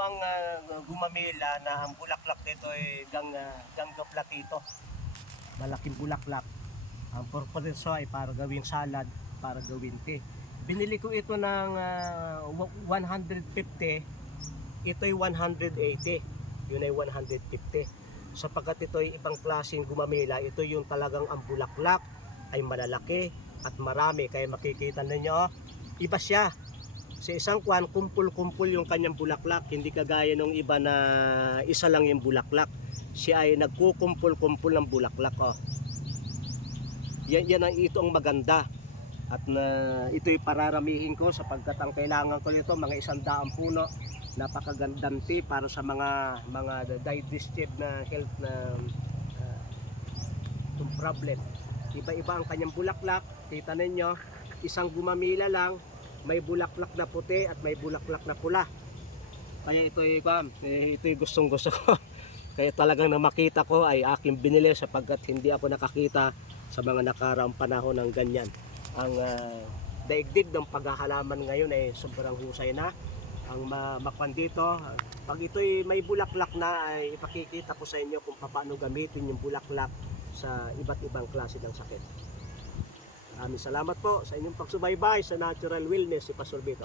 ang gumamela na ang bulaklak nito ay gangga platito. Malaking bulaklak. Ang purpose nito ay para gawing salad, para gawing tea. Binili ko ito ng 150. Ito ay 180. Yun ay 150. Sapagkat ito ay ibang klaseng gumamela. Ito yung talagang ang bulaklak ay malalaki at marami. Kaya makikita ninyo, iba siya. Sa isang kwan, kumpul-kumpul yung kanyang bulaklak. Hindi kagaya ng iba na isa lang yung bulaklak. Siya ay nagkukumpul-kumpul ng bulaklak. Oh. Ito ang maganda. At ito'y pararamihin ko sapagkat ang kailangan ko nito mga 100 puno. Napakagandang tea para sa mga digestive na health na problem. Iba-iba ang kanyang bulaklak. Kita ninyo, isang gumamila lang. May bulaklak na puti at may bulaklak na pula. Kaya ito'y gustong-gusto ko. Kaya talagang na makita ko ay aking binili sapagkat hindi ako nakakita sa mga nakaraang panahon ng ganyan. Ang daigdig ng paghahalaman ngayon ay sobrang husay na. Ang makwan dito, pag ito'y may bulaklak na ay ipakikita ko sa inyo kung paano gamitin yung bulaklak sa iba't ibang klase ng sakit. Maraming salamat po sa inyong pagsubaybay sa Natural Wellness si Pastor Vito.